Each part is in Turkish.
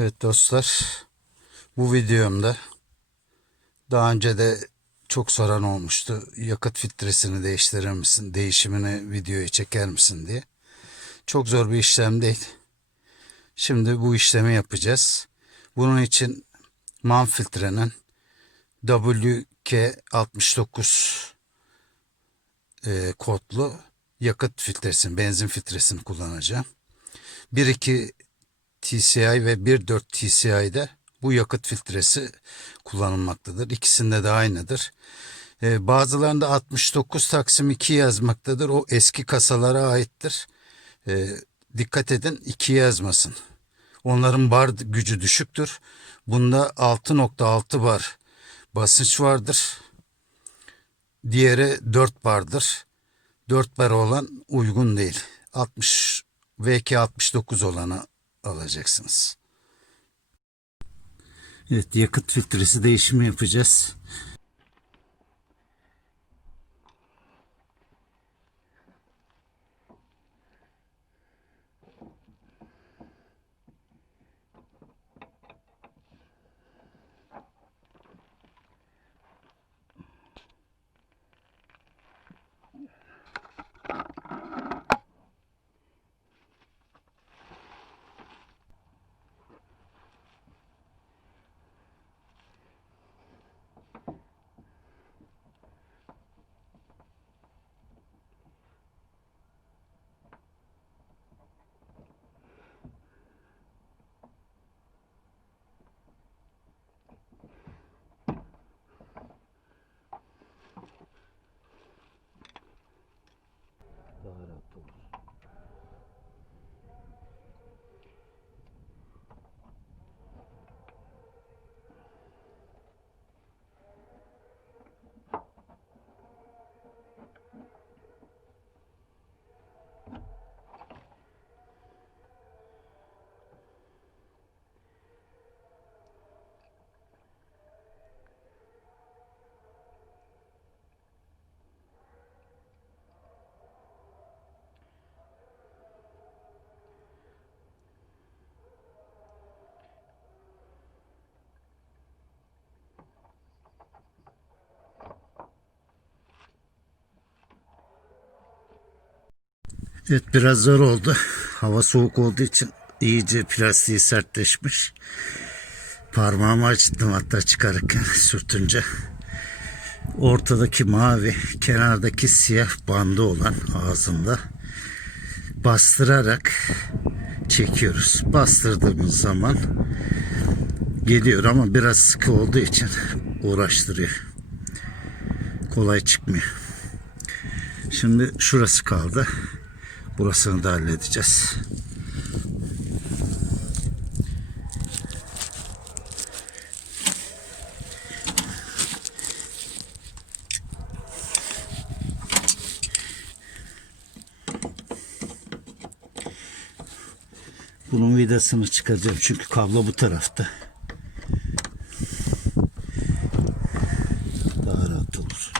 Evet dostlar, bu videomda daha önce de çok soran olmuştu. Yakıt filtresini değiştirir misin, değişimini videoya çeker misin diye. Çok zor bir işlem değil. Şimdi bu işlemi yapacağız. Bunun için MAN filtrenin WK69 e, kodlu yakıt filtresini, benzin filtresini kullanacağım. 1.2 TCI ve 1.4 TCI'de bu yakıt filtresi kullanılmaktadır. İkisinde de aynıdır. Ee, bazılarında 69 Taksim 2 yazmaktadır. O eski kasalara aittir. Ee, dikkat edin 2 yazmasın. Onların bar gücü düşüktür. Bunda 6.6 bar basınç vardır. Diğeri 4 bardır. 4 bar olan uygun değil. 60 VK69 olanı alacaksınız. Evet yakıt filtresi değişimi yapacağız. Evet biraz zor oldu. Hava soğuk olduğu için iyice plastiği sertleşmiş. Parmağımı acıttım hatta çıkarırken sürtünce. Ortadaki mavi, kenardaki siyah bandı olan ağzında bastırarak çekiyoruz. Bastırdığımız zaman geliyor ama biraz sıkı olduğu için uğraştırıyor. Kolay çıkmıyor. Şimdi şurası kaldı. Burasını da halledeceğiz. Bunun vidasını çıkaracağım çünkü kablo bu tarafta. Daha rahat olur.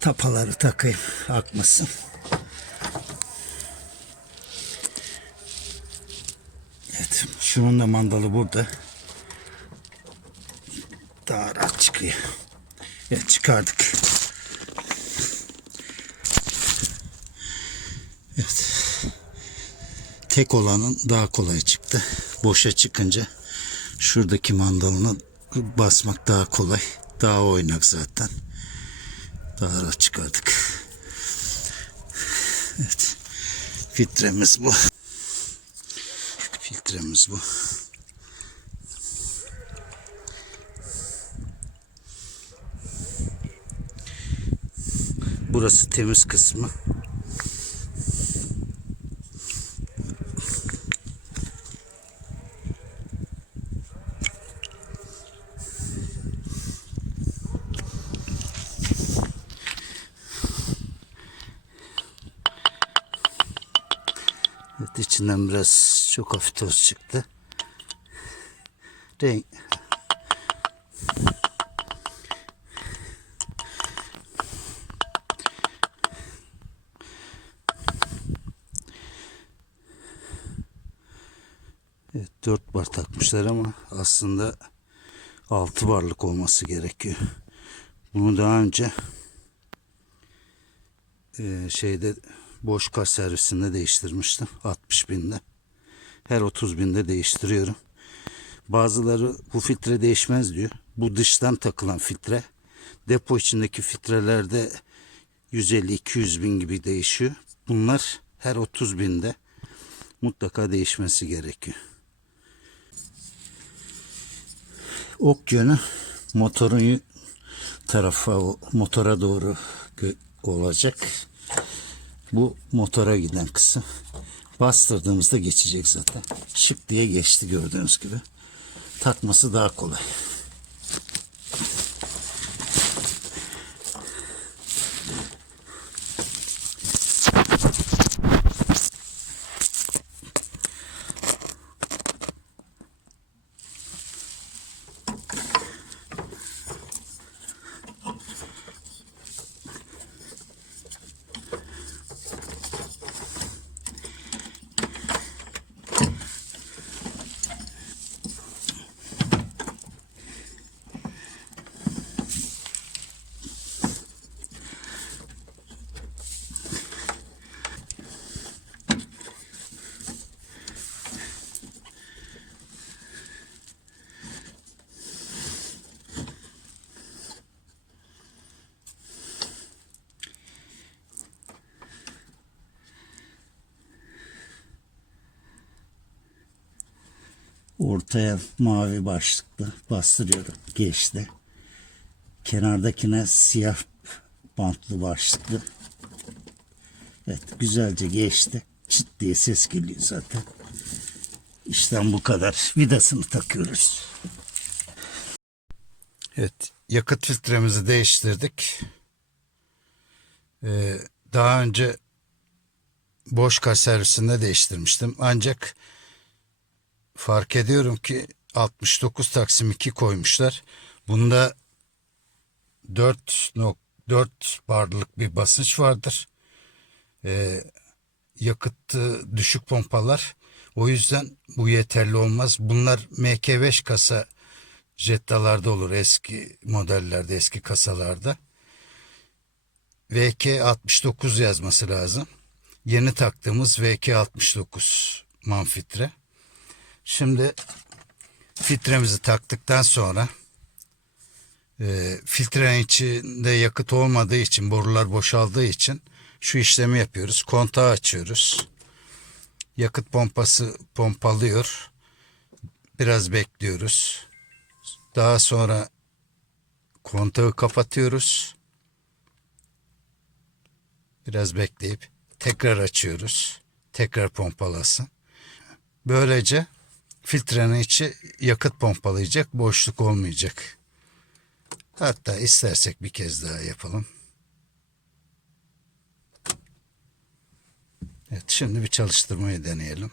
Tapaları takayım akmasın. Evet şunun da mandalı burada. Daha rahat çıkıyor. Evet çıkardık. Evet. Tek olanın daha kolay çıktı. Boşa çıkınca şuradaki mandalını basmak daha kolay. Daha oynak zaten. Daha çıkardık. Evet. Filtremiz bu. Filtremiz bu. Burası temiz kısmı. Evet, içinden biraz çok hafif toz çıktı. Renk Evet, 4 bar takmışlar ama aslında 6 barlık olması gerekiyor. Bunu daha önce e, şeyde boş kar servisinde değiştirmiştim. 60 binde. Her 30 binde değiştiriyorum. Bazıları bu filtre değişmez diyor. Bu dıştan takılan filtre. Depo içindeki filtrelerde 150-200 bin gibi değişiyor. Bunlar her 30 binde mutlaka değişmesi gerekiyor. Ok yönü motorun tarafa motora doğru olacak. Bu motora giden kısım. Bastırdığımızda geçecek zaten. Şık diye geçti gördüğünüz gibi. Takması daha kolay. Ortaya mavi başlıklı bastırıyorum. Geçti. Kenardakine siyah bantlı başlıklı. Evet güzelce geçti. Çıt diye ses geliyor zaten. İşten bu kadar. Vidasını takıyoruz. Evet yakıt filtremizi değiştirdik. Ee, daha önce boş kar servisinde değiştirmiştim. Ancak fark ediyorum ki 69 Taksim 2 koymuşlar. Bunda 4 4 barlık bir basınç vardır. Ee, yakıtı düşük pompalar. O yüzden bu yeterli olmaz. Bunlar MK5 kasa Jetta'larda olur eski modellerde, eski kasalarda. VK69 yazması lazım. Yeni taktığımız VK69 manfitre. Şimdi filtremizi taktıktan sonra e, filtrenin içinde yakıt olmadığı için borular boşaldığı için şu işlemi yapıyoruz. Kontağı açıyoruz. Yakıt pompası pompalıyor. Biraz bekliyoruz. Daha sonra kontağı kapatıyoruz. Biraz bekleyip tekrar açıyoruz. Tekrar pompalasın. Böylece filtrenin içi yakıt pompalayacak, boşluk olmayacak. Hatta istersek bir kez daha yapalım. Evet, şimdi bir çalıştırmayı deneyelim.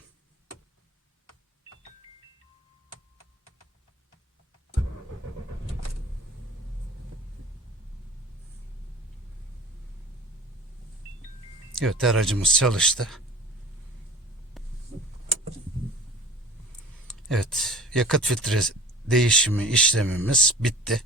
Evet, aracımız çalıştı. Evet, yakıt filtre değişimi işlemimiz bitti.